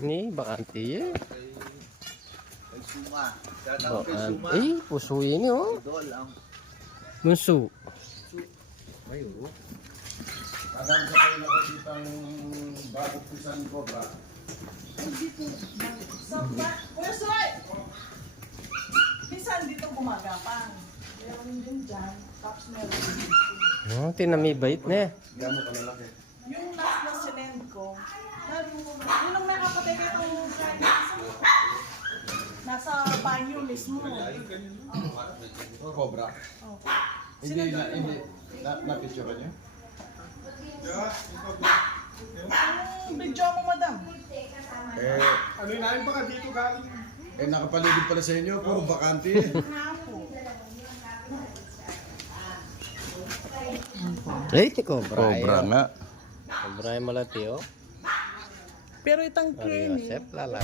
Ini bakante eh. Kay Suma. Shoutout kay Suma. Eh, puso ini oh. Idol ang Bunso. Ay, oo. Kadang sa kayo nakakita ng bagong pisan cobra. So, ba- Kuya Soy! Minsan dito gumagapang. Meron din dyan. Tapos meron din dito. Oh, tinamibait na eh. Gano'n kalalaki? Yung last na sinend ko, yun ang nakapatay ka itong Nasa banyo mismo. Oh, cobra. Oh. Hindi na, hindi. Na, na-picture niyo? Yung video mo, madam. Eh, Ano yun namin baka dito galing? eh nakapaligid pala sa inyo, puro bakante. Eh, si Cobra. Cobra eh. nga. Cobra yung malati oh. Pero itang Kenny, Joseph, lala.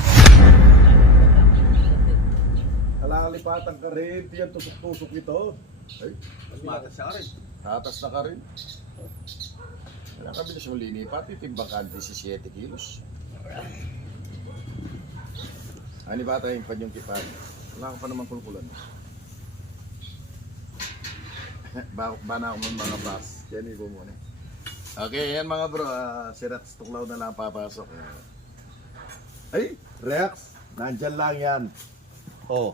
Kalalipatan ka rin, tiyan tusok-tusok ito. Ay, Mata siya rin. tatas na ka rin. Kailangan kami na siyang linipat, itimbang 17 kilos. Ani ba tayong panyong kipan? Wala ka pa naman kulkulan. ba, ba na ako ng mga bus? Yan ibo muna. Okay, yan mga bro. Uh, si Rats Tuklaw na lang papasok. Ay, Rex! Nandyan lang yan. Oh.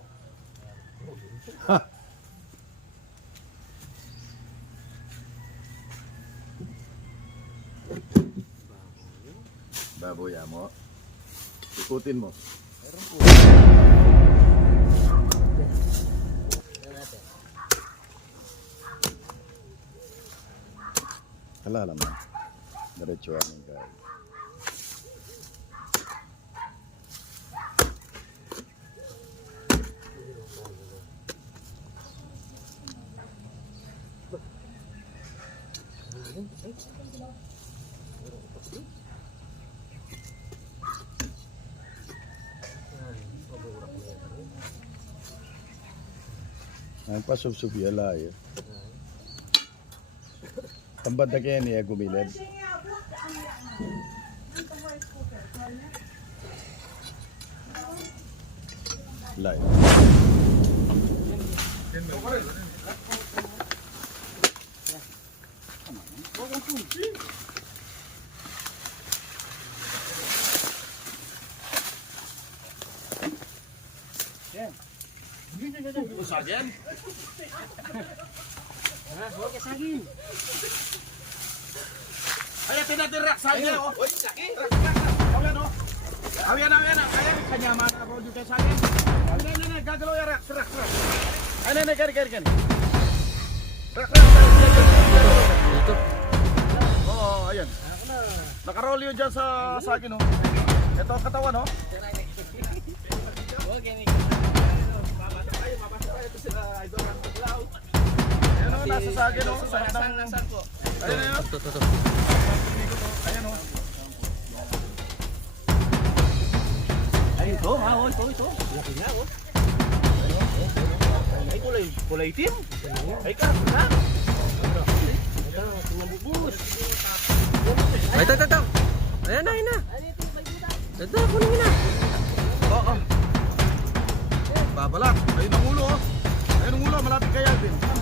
Baboy mo. Ikutin mo. Wala naman. Diretso ang guys. Ang pasubsub yala eh. Tambad na kaya niya gumilid. Live. Ay, tinatirak sa inyo. oh. Uy, laki. Ayan, oh. Ayan, ayan, ayan. Kanyaman ako dito sa akin. Ayan, ayan, ayan. Yan, Rex, Rex, Rex. Ayan, ayan, gani, gani, gani. Rex, Rex, Rex. Oo, ayan. Nakaroll yun dyan sa sagin, oh. Ito ang katawan, oh. Ayan, oh, nasa sagin, oh. Sa ng... Ayan, ayan, oh. Ito, ito, ito. Ayan, oh. Ay, ito, ha, oh, ito, ito. Laki nga, oh. Ay, kulay, kulay itim. Ay, ka, ha? Ay, ito, ito, ito. Ayan na, ayan na. Ito, kunin mo na. Oo. Babalak. Ayun ang ulo, oh. Ayun ang ulo, malapit kay Alvin.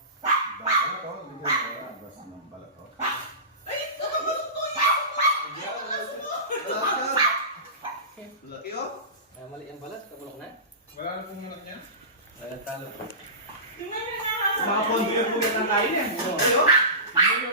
Laki, oh. Mali ang balas, kabulok na. Wala na pong mulak niya. Ayan, talo. Mga pondo yung bulan ng kain, eh. Ay,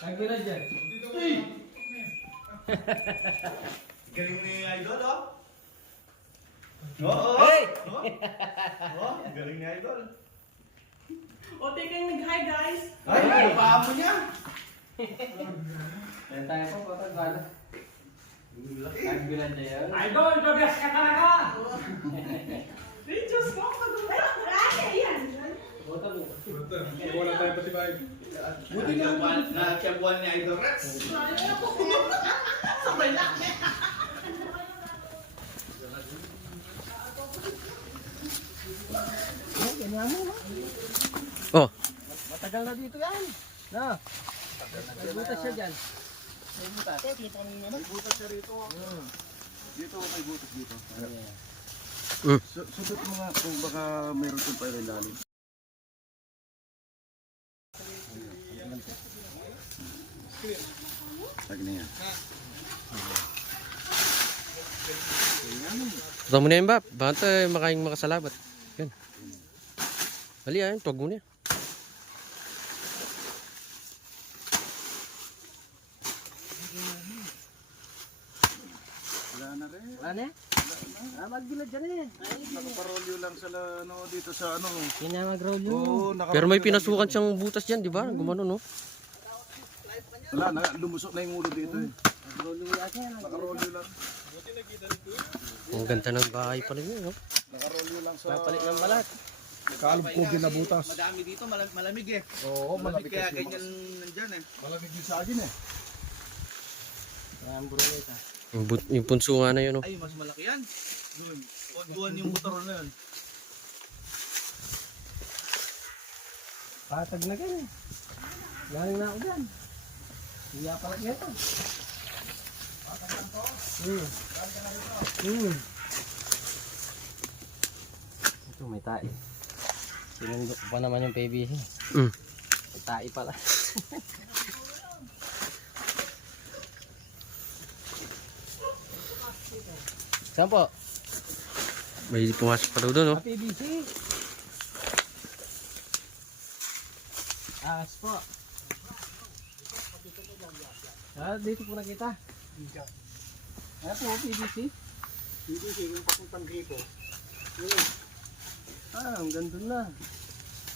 Tagpila dyan. Galing ni Idol, oh. Oo, Hey! oh. Galing ni Idol. O, guys. Ay, ano pa mo niya? Ayan tayo po, patag bala. Idol, the best ka talaga! Ay, Diyos ko, mo. Buti na buwan na siya buwan ni Idol Rex. Sabay lang. Oh. Matagal na dito yan. Na. May butas siya dyan. May butas. Butas siya rito. Dito, may butas dito. Mm. Su- Sundot mo nga kung baka meron kong pa ilalim. Lagi na yan. Tuwa mo na yan, Bap. Banta makaing makasalabat. Yan. Hali ah, tuwag mo na yan. Wala na rin. Wala na Ah, magbilad dyan eh. Nakaparolyo lang sa ano, dito sa ano. Yan na mag-roll yun. Oo, Pero may pinasukan siyang butas dyan, di ba? Gumano, no? Wala, na, lumusok na yung ulo dito eh. Nakarolyo lang. Ang ganda ng bahay pala niya, no? Nakarolyo lang sa... Papalit ng balat. Kalubog na butas. Madami dito, malam- malamig eh. Oo, Malamig malamig kaya kasi ganyan nandyan eh. Malamig din sa akin eh. Ang bruneta. Yung, but- yung punso nga na yun, no? Ay, mas malaki yan. Doon. Konduan yung motor na yun. Patag na gan eh. Galing na ako dyan. Pala nito. Hmm. Hmm. Ito may tae. Sinundo ko pa naman yung PVC. Mm. May tae pala. Saan po? May pumasok pa daw doon, no? PVC. As po. Ah, dito po nakita. Ano po, PVC? PVC, yung papuntang gripo. Ah, ang ganda na.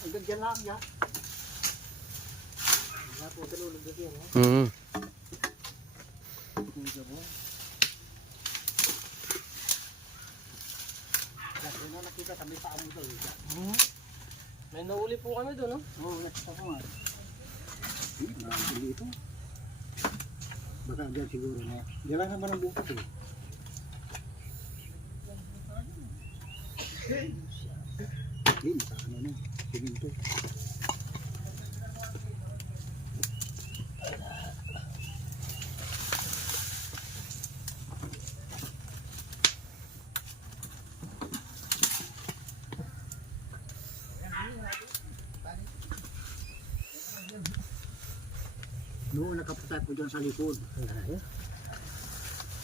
Ang ganda lang ya. Nga po, talulog dito yan. Mm. Hmm. May nauli po kami doon, no? Oo, nakita ko nga. Hmm, nakakili ito. Baka dyan siguro na. Diyan lang naman ang bukas eh. Hindi, nasa ano na. Siminto. Noon nakapatay ko dyan sa likod.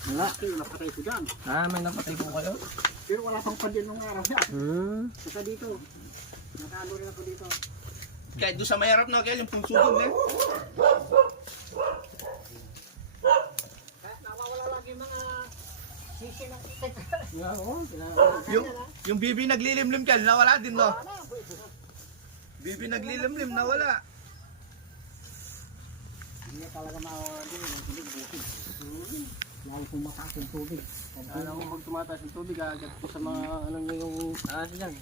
Malaki yung napatay ko dyan. Ah, may napatay po kayo? Pero wala pang pandin nung araw na. Hmm. Saka dito. Nakalo rin ako dito. Kahit doon sa mayarap na, kaya yung punsugod eh. Kahit nawawala lagi yung mga sisi ng Nga, oo. Yung, yung bibi naglilimlim dyan, nawala din no? Bibi naglilimlim, nawala. Hindi talaga makakagawin ng tubig. Tubig. Lalo kung mataas yung tubig. Alam ko pag tumataas yung tubig, agad ko sa mga ano nyo yung ano dyan.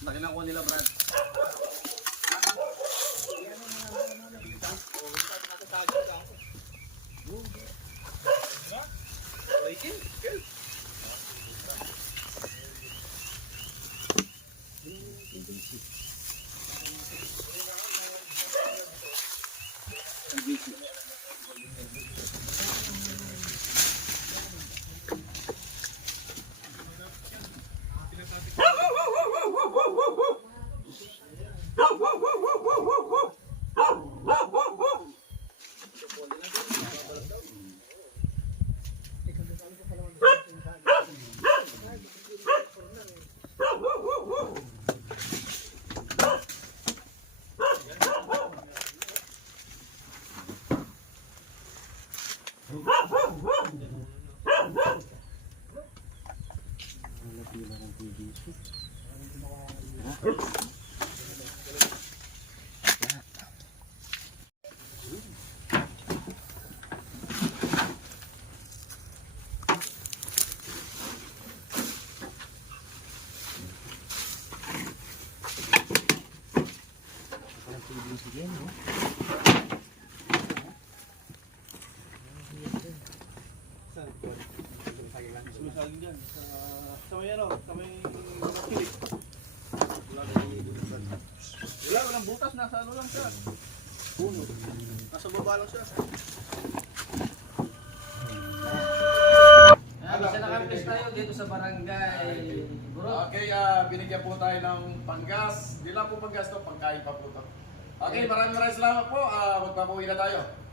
Laki na ko nila Brad. Sa, may ano, sa may kilik. Wala, walang butas. Nasa ano lang siya. Puno. Nasa baba lang siya. Ah, bisa nakampis tayo dito sa barangay. Bro, Okay, ah, binigyan po tayo ng panggas. Di lang po panggas to, pangkain pa po to. Okay, maraming maraming salamat po. Ah, magpapuwi na tayo.